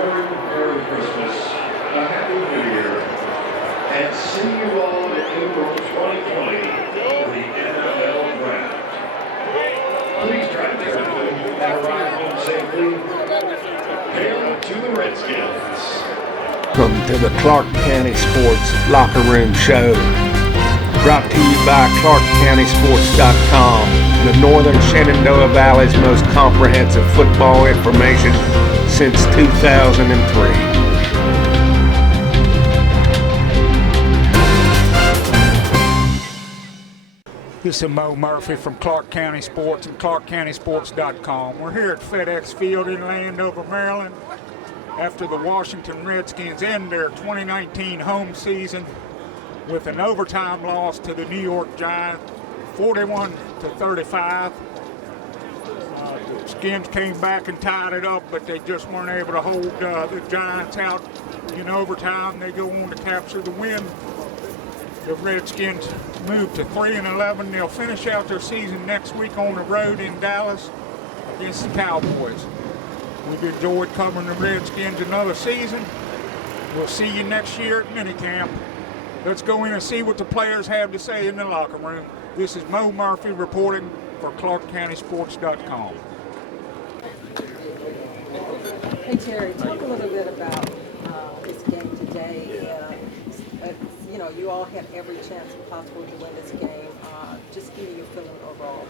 Merry, Merry Christmas, a Happy New Year, and see you all in April 2020 for the NFL Draft. Please drive carefully and arrive home safely. Hail to the Redskins. Welcome to the Clarke County Sports Locker Room Show. Brought to you by ClarkeCountySports.com, the Northern Shenandoah Valley's most comprehensive football information since 2003. This is Mo Murphy from Clarke County Sports and ClarkeCountySports.com. We're here at FedEx Field in Landover, Maryland, after the Washington Redskins end their 2019 home season with an overtime loss to the New York Giants, 41-35. The Skins came back and tied it up, but they just weren't able to hold the Giants out in overtime. They go on to capture the win. The Redskins move to 3-11. They'll finish out their season next week on the road in Dallas against the Cowboys. We've enjoyed covering the Redskins another season. We'll see you next year at minicamp. Let's go in and see what the players have to say in the locker room. This is Mo Murphy reporting for ClarkeCountySports.com. Hey Terry, talk a little bit about this game today. You know, you all had every chance possible to win this game. Just give me your feeling overall.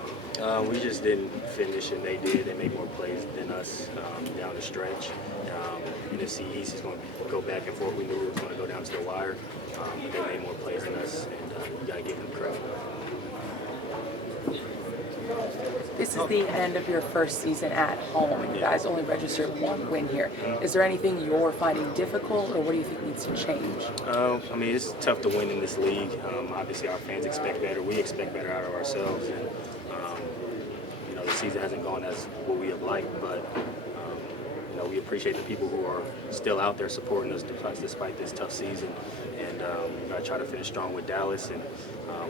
We just didn't finish, and they did. They made more plays than us down the stretch. NFC East is going to go back and forth. We knew it was going to go down to the wire, but they made more plays than us, and you got to give them credit. This is the end of your first season at home, and you guys only registered one win here. Is there anything you're finding difficult, or what do you think needs to change? I mean, it's tough to win in this league. Obviously, our fans expect better. We expect better out of ourselves, and you know, the season hasn't gone as what we have liked, but you know, we appreciate the people who are still out there supporting us despite this tough season, and we're going to try to finish strong with Dallas and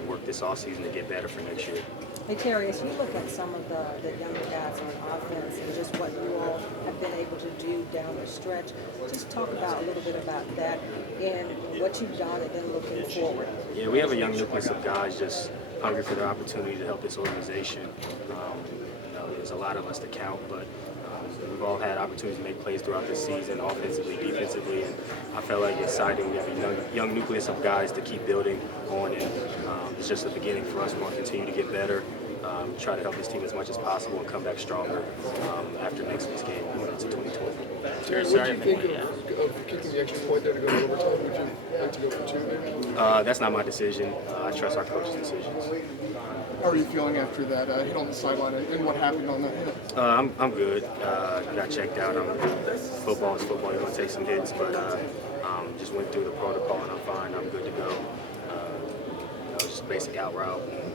work this offseason to get better for next year. Hey Terry, as you look at some of the younger guys on offense and just what you all have been able to do down the stretch, just talk about a little bit about that and what you've done and then looking forward. Yeah, we have a young nucleus of guys just hungry for the opportunity to help this organization. You know, there's a lot of us to count, but we've all had opportunities to make plays throughout the season, offensively, defensively, and I felt like it's exciting. We have a young nucleus of guys to keep building on, and it's just the beginning for us. We want to continue to get better, try to help this team as much as possible, and come back stronger after next week's game going into 2020. Terry, what do you think of kicking the extra point there to go to overtime? Would you like to go for two maybe? That's not my decision. I trust our coach's decisions. How are you feeling after that hit on the sideline and what happened on that hit? I'm good. Got checked out. Football is football. You're going to take some hits, but just went through the protocol and I'm fine. I'm good to go. You know, just basic out route and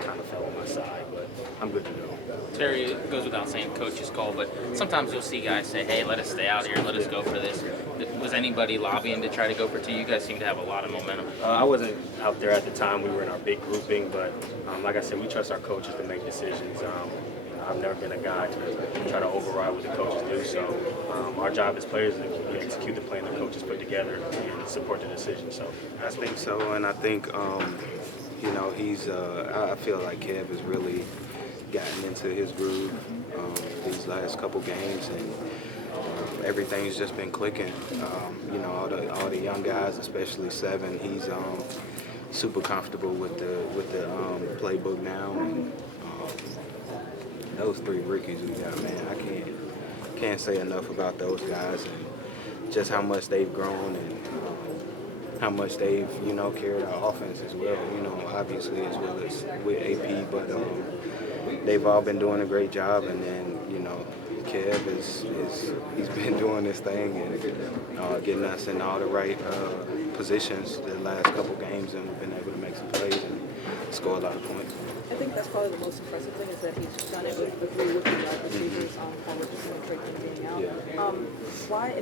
kind of fell on my side, but I'm good to go. Terry, it goes without saying coach's call, but sometimes you'll see guys say, hey, let us stay out here, let us go for this. Was anybody lobbying to try to go for two? You guys seem to have a lot of momentum. I wasn't out there at the time. We were in our big grouping, but like I said, we trust our coaches to make decisions. I've never been a guy to try to override what the coaches do, so our job as players is to execute the plan the coaches put together and support the decision. So I think so, and I think you know, he's I feel like Kev has really gotten into his groove these last couple games, and everything's just been clicking. You know, all the young guys, especially Seven, he's super comfortable with the playbook now, and those three rookies we got, man, I can't say enough about those guys and just how much they've grown and how much they've, you know, carried our offense as well, you know, obviously as well as with AP, but they've all been doing a great job, and then, you know, Kev he's been doing this thing and getting us in all the right positions the last couple games, and we've been able to make some plays and score a lot of points. I think that's probably the most impressive thing is that he's done it with the three rookie wide receivers on Richardson and Trey being out. Yeah. Why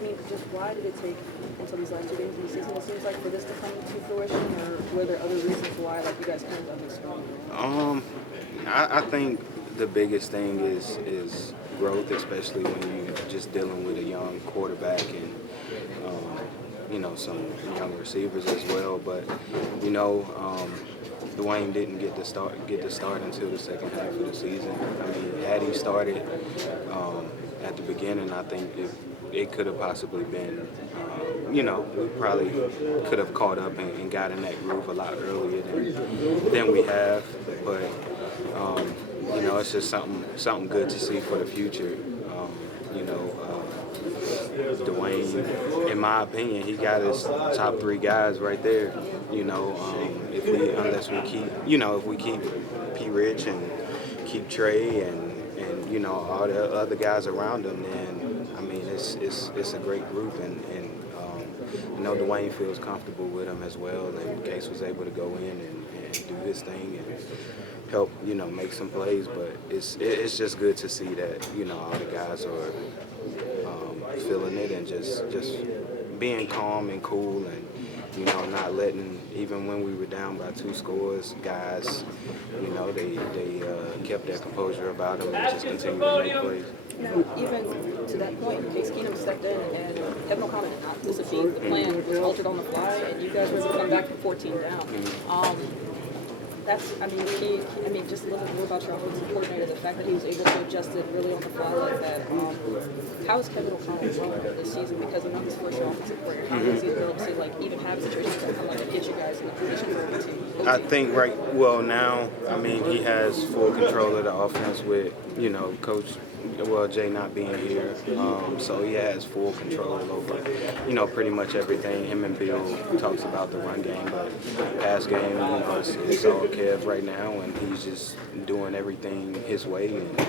did it take until these last two games of the season, it seems like, for this to come to fruition, or were there other reasons why, like, you guys kind of understood? I think the biggest thing is growth, especially when you're just dealing with a young quarterback and some young receivers as well. But Dwayne didn't get the start until the second half of the season. I mean, had he started at the beginning, I think it could have possibly been, we probably could have caught up and got in that groove a lot earlier than we have. But it's just something good to see for the future. Dwayne, in my opinion, he got his top 3 guys right there. If we keep P. Rich and keep Trey and all the other guys around him, then I mean it's a great group, and Dwayne feels comfortable with him as well. And Case was able to go in and do his thing and help make some plays. But it's just good to see that all the guys are feeling it and just being calm and cool and not letting, even when we were down by 2 scores, guys, they kept their composure about them and just continued to make plays. Even to that point, Case Keenum stepped in and Kevin O'Connor did not miss a beat. The plan was altered on the fly, and you guys were able to come back from 14 down. Just a little more about your offensive coordinator, the fact that he was able to adjust it really on the fly like that. How is Kevin O'Connor growing this season? Because I know his first year offensive coordinator, how does he able to even have situations that get you guys in a position to I think now, I mean, he has full control of the offense with, Coach Jay not being here, so he has full control over, pretty much everything. Him and Bill talks about the run game, but pass game, it's all Kev right now, and he's just doing everything his way, and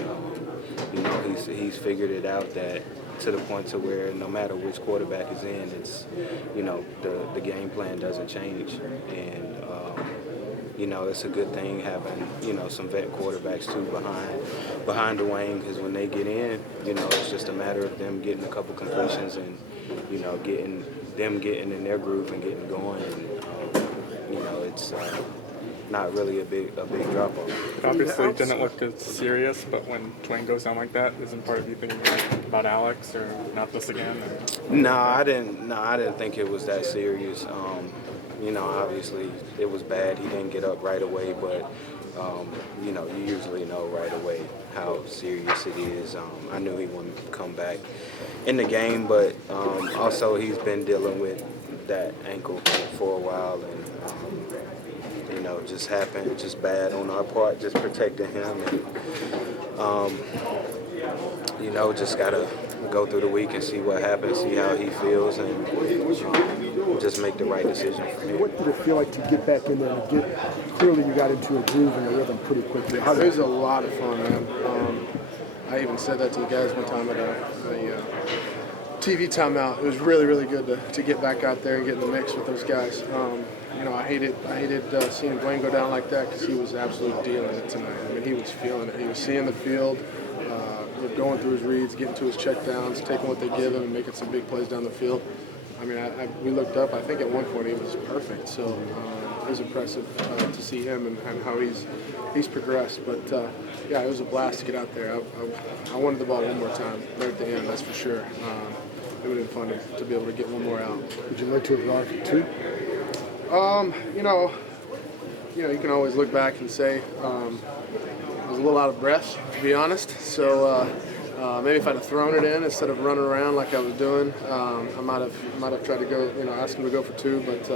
he's figured it out that to the point to where no matter which quarterback is in, it's the game plan doesn't change, and it's a good thing having some vet quarterbacks too behind Dwayne, because when they get in, it's just a matter of them getting a couple completions and getting in their groove and getting going, and it's not really a big drop off. Obviously, it didn't look as serious, but when Dwayne goes down like that, isn't part of you thinking about Alex or not this again? No, I didn't think it was that serious. Obviously it was bad. He didn't get up right away, but you usually know right away how serious it is. I knew he wouldn't come back in the game, but also he's been dealing with that ankle for a while, and just happened, just bad on our part, just protecting him, and just gotta go through the week and see what happens, see how he feels, and just make the right decision from here. What did it feel like to get back in there and clearly you got into a groove and a rhythm pretty quickly? It was a lot of fun, man. I even said that to you guys one time at a TV timeout. It was really, really good to get back out there and get in the mix with those guys. I hated seeing Dwayne go down like that because he was absolutely dealing it tonight. I mean, he was feeling it. He was seeing the field, going through his reads, getting to his check downs, taking what they give him and making some big plays down the field. I mean, we looked up. I think at one point he was perfect. So it was impressive to see him and how he's progressed. But yeah, it was a blast to get out there. I wanted the ball one more time there at the end. That's for sure. It would have been fun to be able to get one more out. Would you like to have gone for 2? You can always look back and say I was a little out of breath, to be honest. So maybe if I'd have thrown it in instead of running around like I was doing, I might have tried to go, ask him to go for 2. But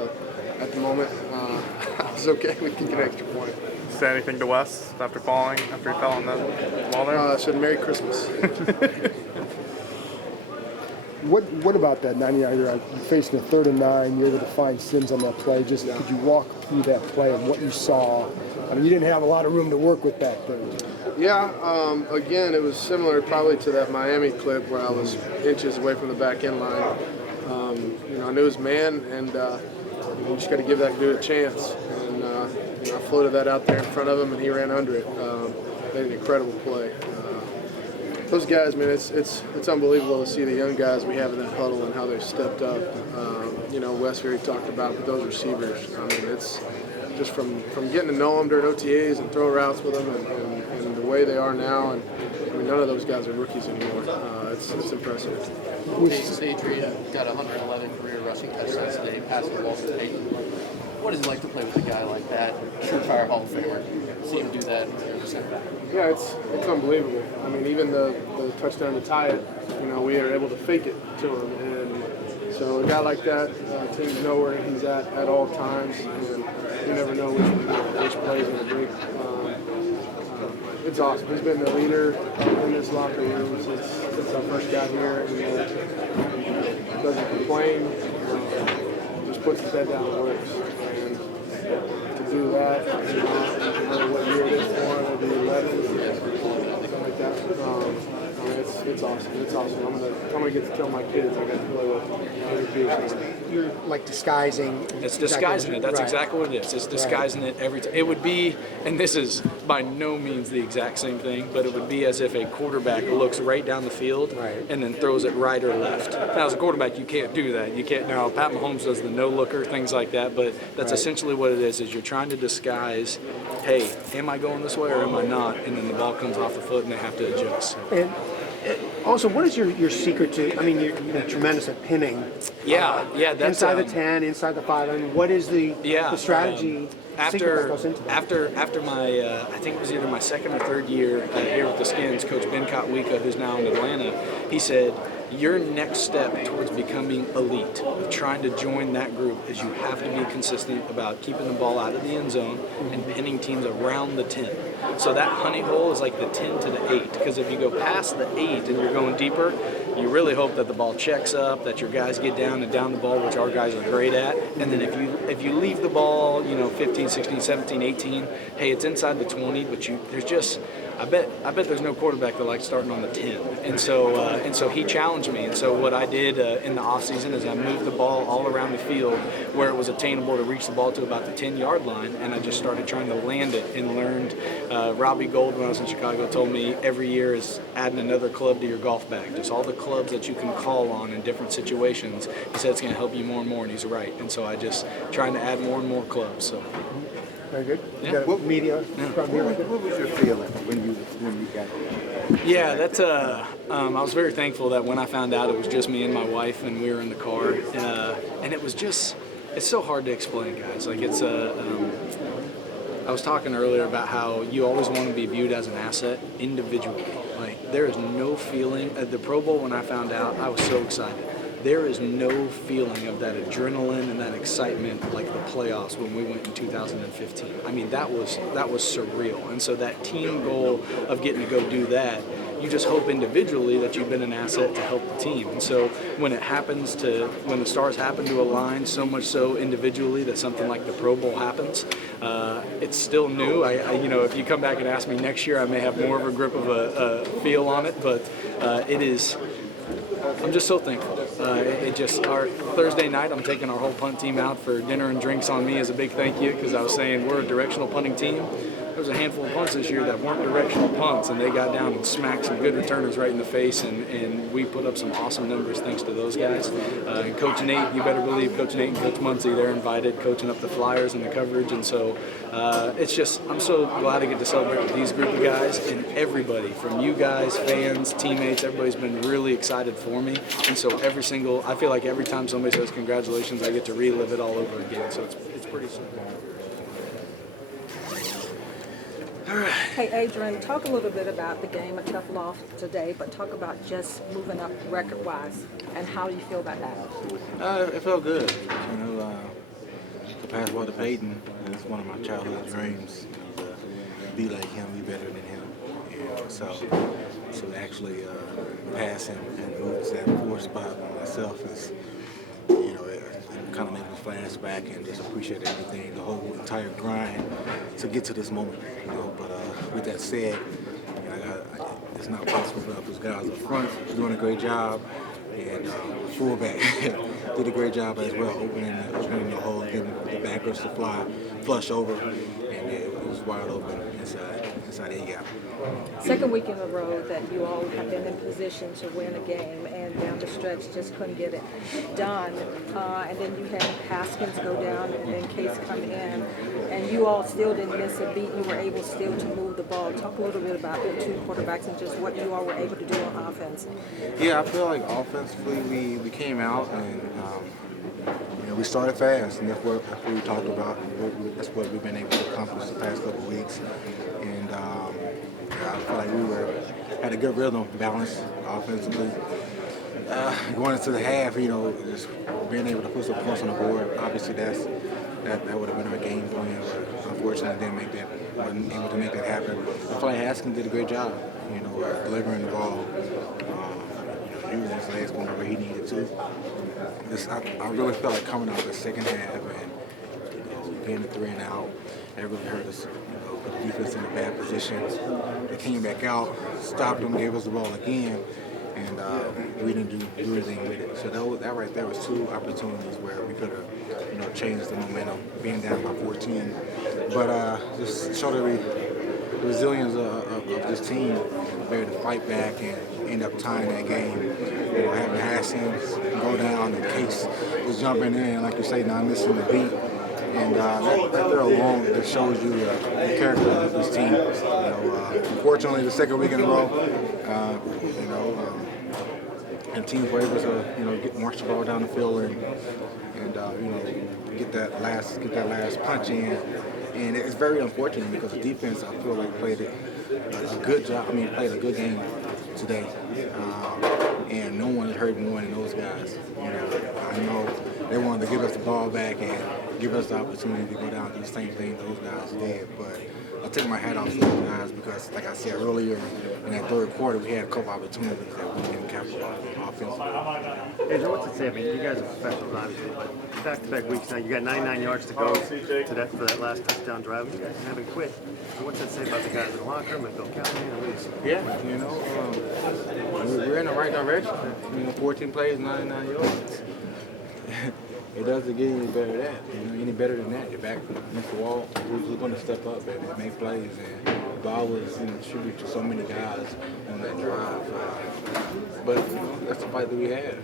at the moment, I was okay with kicking an extra point. Say anything to Wes after he fell on the wall there? I said Merry Christmas. What about that 99-yard? You're facing a 3rd and 9. You're able to find Sims on that play. Just could you walk through that play and what you saw? I mean, you didn't have a lot of room to work with back there. Yeah. Again, it was similar probably to that Miami clip where I was inches away from the back end line. I knew his man, and you just got to give that dude a chance. And I floated that out there in front of him, and he ran under it. Made an incredible play. Those guys, man, it's unbelievable to see the young guys we have in that huddle and how they've stepped up. Wes already talked about with those receivers. I mean, just from getting to know them during OTAs and throw routes with them and the way they are now. And I mean, none of those guys are rookies anymore. It's impressive. Adrian got 111 career rushing touchdowns today, passing the ball to Peyton. What is it like to play with a guy like that, surefire Hall of Famer? See him do that. Yeah, it's unbelievable. I mean, even the touchdown to tie it, we are able to fake it to him. And so a guy like that, teams know where he's at all times, and you never know which play is going to break. It's awesome. He's been the leader in this locker room since I first got here. And, doesn't complain. Just puts his head down and works. And to do that, I don't know what year it is for him. It'll be 11, something like that. I mean, it's awesome. It's awesome. I'm gonna get to tell my kids I got to play with Adrian Peterson. You're like disguising. It's disguising it. That's right. exactly what it is. It's disguising it every time. It would be, and this is by no means the exact same thing, but it would be as if a quarterback looks right down the field and then throws it right or left. Now, as a quarterback, you can't do that. You can't. Now, Pat Mahomes does the no-looker, things like that, but that's essentially what it is you're trying to disguise, hey, am I going this way or am I not? And then the ball comes off the foot and they have to adjust. And also, what is your secret to? I mean, you're tremendous at pinning. Yeah, that's inside the 10, inside the 5. I mean, what is the strategy? After my, I think it was either my second or third year here with the Skins, Coach Ben Kotwika, who's now in Atlanta, he said, your next step towards becoming elite, of trying to join that group, is you have to be consistent about keeping the ball out of the end zone and pinning teams around the 10. So that honey hole is like the 10 to the 8, because if you go past the 8 and you're going deeper, you really hope that the ball checks up, that your guys get down and down the ball, which our guys are great at. And then if you leave the ball, 15, 16, 17, 18, hey, it's inside the 20, but there's just, I bet there's no quarterback that likes starting on the 10. And so he challenged me. And so what I did in the offseason is I moved the ball all around the field where it was attainable to reach the ball to about the 10-yard line, and I just started trying to land it and learned. Robbie Gold, when I was in Chicago, told me every year is adding another club to your golf bag. Just all the clubs that you can call on in different situations. He said it's going to help you more and more, and he's right. And so I just trying to add more and more clubs. So. Very good. Yeah. What media? Yeah. What was your feeling when you got there? Yeah, that's I was very thankful that when I found out it was just me and my wife and we were in the car, and it was just, it's so hard to explain, guys. Like it's I was talking earlier about how you always want to be viewed as an asset individually. Like there is no feeling at the Pro Bowl when I found out, I was so excited. There is no feeling of that adrenaline and that excitement like the playoffs when we went in 2015. I mean, that was surreal. And so that team goal of getting to go do that, you just hope individually that you've been an asset to help the team. And so when the stars happen to align so much so individually that something like the Pro Bowl happens, it's still new. If you come back and ask me next year, I may have more of a grip of a feel on it, but it is. I'm just so thankful. Our Thursday night, I'm taking our whole punt team out for dinner and drinks on me as a big thank you, because I was saying we're a directional punting team. There was a handful of punts this year that weren't directional punts, and they got down and smacked some good returners right in the face, and we put up some awesome numbers thanks to those guys. And Coach Nate, you better believe Coach Nate and Coach Muncie, they're invited, coaching up the Flyers and the coverage, and so it's just, I'm so glad to get to celebrate with these group of guys, and everybody, from you guys, fans, teammates, everybody's been really excited for me, and so I feel like every time somebody says congratulations, I get to relive it all over again, so it's pretty simple. Hey, Adrian, talk a little bit about the game, a tough loss today, but talk about just moving up record-wise and how you feel about that. It felt good. To pass ball to Peyton, it's one of my childhood dreams. To be like him, be better than him. And so to actually pass him and move to that 4th spot by myself is, it kind of made me flashback and just appreciate everything, the whole entire grind to get to this moment. But with that said, it's not possible without those guys up front doing a great job, and fullback did a great job as well, opening the hole, getting the backers to flush over, and it was wide open inside. that's how they got. Second week in a row that you all have been in position to win a game, and down the stretch just couldn't get it done. And then you had Haskins go down and then Case come in, and you all still didn't miss a beat. You were able still to move the ball. Talk a little bit about the two quarterbacks and just what you all were able to do on offense. Yeah, I feel like offensively we came out and we started fast, and that's what we talked about. That's what we've been able to accomplish the past couple of weeks. And I feel like we had a good rhythm, balance offensively. Going into the half, just being able to put some points on the board. Obviously, that would have been our game plan, but unfortunately, wasn't able to make that happen. I feel like Haskins did a great job, delivering the ball. Using his legs going where he needed to. I really felt like coming out of the second half and getting the 3 and out, that really hurt us. Put the defense in a bad position. They came back out, stopped them, gave us the ball again, and we didn't do anything with it. So that right there was 2 opportunities where we could have, changed the momentum, being down by 14. But just show the resilience of this team, able to fight back and end up tying that game. Having Haskins go down and Case was jumping in, like you say, not missing the beat. And that there alone that shows you the character of this team. Unfortunately, the second week in a row, and teams were able to, march the ball down the field and get that last punch in. And it's very unfortunate because the defense, I feel like, played a good job. Played a good game today. And no one is hurt more than those guys. I know they wanted to give us the ball back and give us the opportunity to go down and do the same thing those guys did. But I take my hat off to those guys because, like I said earlier, in that third quarter, we had a couple opportunities that we didn't capitalize on offensively. Adrian, what's it say? You guys are professionals, obviously, but back-to-back weeks now, you got 99 yards to go for that last touchdown drive. You guys haven't quit. So what's that say about the guys in the locker room and Bill Callahan at least? Yeah, we're in the right direction. 14 plays, 99 yards. It doesn't get any better than that. Any better than that. You're back against the wall. We're going to step up and make plays. And the ball was tribute to so many guys on that drive. But that's the fight that we have.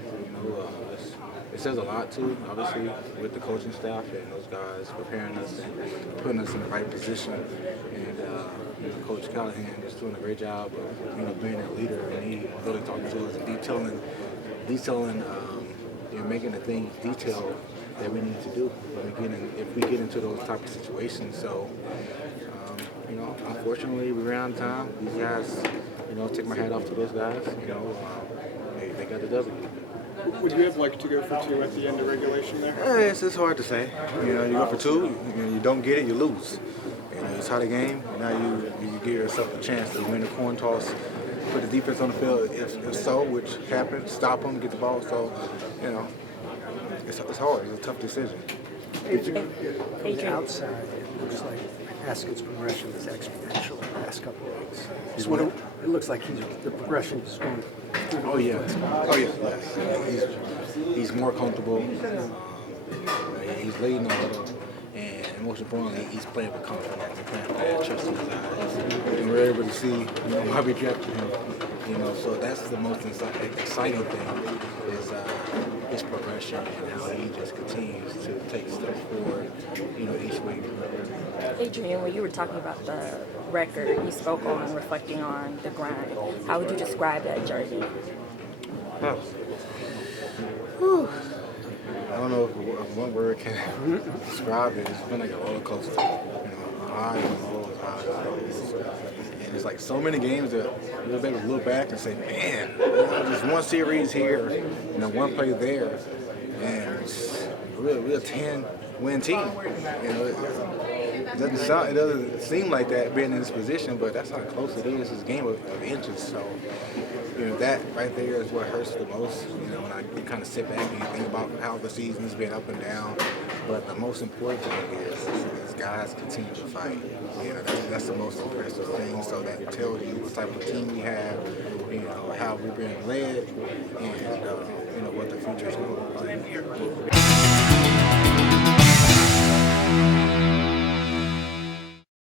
It says a lot too, obviously, with the coaching staff and those guys preparing us and putting us in the right position. And Coach Callahan is doing a great job of being a leader, and he really talking to us and detailing making the things detailed that we need to do if we get into those type of situations. So, unfortunately, we ran out of time. These guys, take my hat off to those guys. They got the W. Would you have liked to go for 2 at the end of regulation there? It's hard to say. You go for 2, you don't get it, you lose. It's how the game. Now you give yourself a chance to win the coin toss, put the defense on the field. If so, which happened, stop them, get the ball. So, it's hard. It's a tough decision. Adrian, outside, it looks like Haskins' progression is exponential the last couple of weeks. It looks like the progression is going. Oh yeah. He's more comfortable. He's leading the huddle, and most importantly, he's playing with confidence. He's playing with trust in his eyes. And we're able to see why we drafted him. So that's the most exciting thing is his progression and how he just continues to take steps forward, each week. Adrian, when you were talking about the record, you spoke on reflecting on the grind. How would you describe that journey? I don't know if one word can describe it. It's been like a roller coaster, highs and lows, highs and lows. And it's like so many games that you'll be able to look back and say, man, there's one series here, one play there, and we're a 10-win team. It doesn't seem like that being in this position, but that's how close it is. It's a game of inches. So, that right there is what hurts the most. When I kind of sit back and think about how the season's been up and down. But the most important thing is guys continue to fight. That's the most impressive thing. So that tells you what type of team we have, how we're being led, and what the future is going to look like.